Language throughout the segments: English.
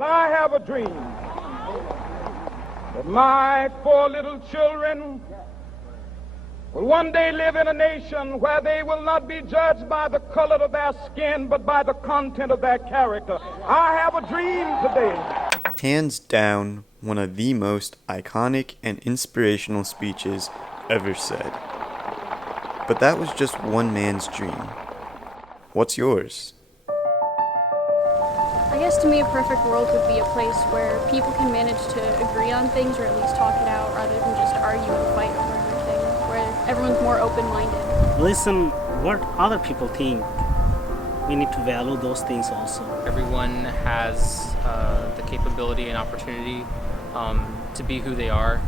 I have a dream that my four little children will one day live in a nation where they will not be judged by the color of their skin, but by the content of their character. I have a dream today. Hands down, one of the most iconic and inspirational speeches ever said. But that was just one man's dream. What's yours? I guess to me a perfect world would be a place where people can manage to agree on things or at least talk it out rather than just argue and fight over everything, where everyone's more open-minded. Listen what other people think. We need to value those things also. Everyone has the capability and opportunity to be who they are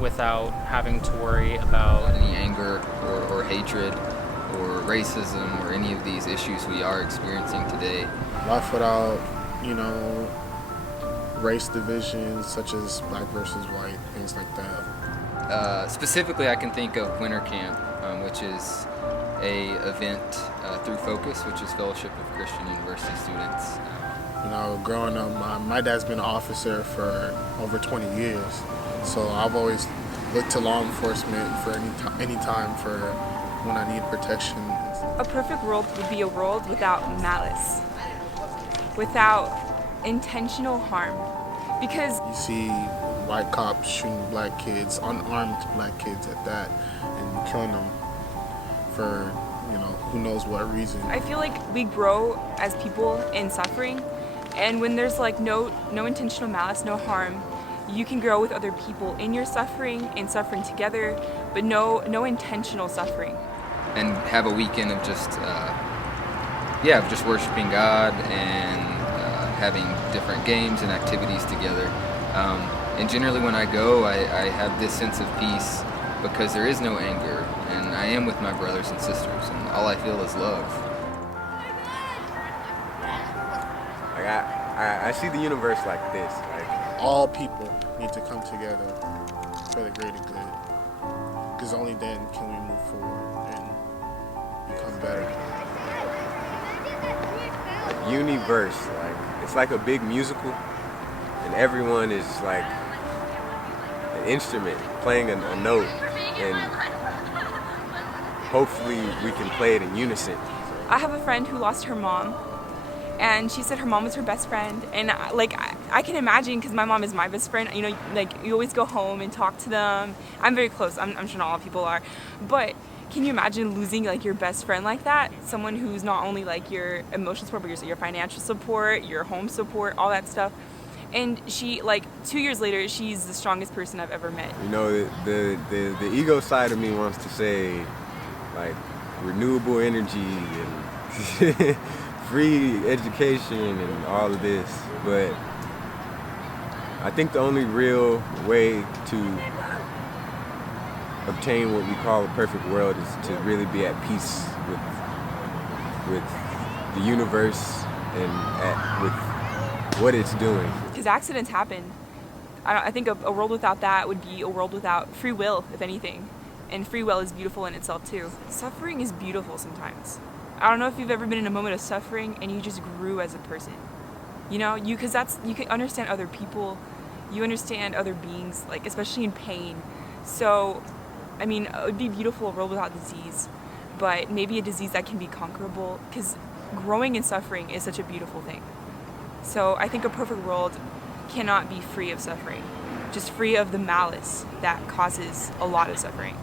without having to worry about any anger or hatred or racism or any of these issues we are experiencing today. Life without, race divisions such as black versus white, things like that. Specifically, I can think of Winter Camp, which is a event through Focus, which is Fellowship of Christian University Students. Growing up, my dad's been an officer for over 20 years, so I've always looked to law enforcement for any time for when I need protection. A perfect world would be a world without malice, without intentional harm, because you see white cops shooting black kids, unarmed black kids at that, and killing them for, who knows what reason. I feel like we grow as people in suffering, and when there's no intentional malice, no harm, you can grow with other people in your suffering and suffering together, but no intentional suffering. And have a weekend of just worshiping God and having different games and activities together. And generally when I go, I have this sense of peace because there is no anger, and I am with my brothers and sisters, and all I feel is love. I see the universe like this. All people need to come together for the greater good, because only then can we move forward and become better. Universe, it's like a big musical, and everyone is like an instrument playing a note, and hopefully we can play it in unison. I have a friend who lost her mom, and she said her mom was her best friend, and I can imagine, because my mom is my best friend, you always go home and talk to them. I'm very close, I'm sure not all people are, but can you imagine losing your best friend like that? Someone who's not only your emotional support, but your financial support, your home support, all that stuff. And she 2 years later, she's the strongest person I've ever met. The ego side of me wants to say renewable energy and free education and all of this, but I think the only real way to obtain what we call a perfect world is to really be at peace with the universe and with what it's doing. Because accidents happen. I think a world without that would be a world without free will, if anything. And free will is beautiful in itself too. Suffering is beautiful sometimes. I don't know if you've ever been in a moment of suffering and you just grew as a person. Because you can understand other people, you understand other beings, especially in pain. So, it would be beautiful a world without disease, but maybe a disease that can be conquerable, because growing in suffering is such a beautiful thing. So I think a perfect world cannot be free of suffering, just free of the malice that causes a lot of suffering.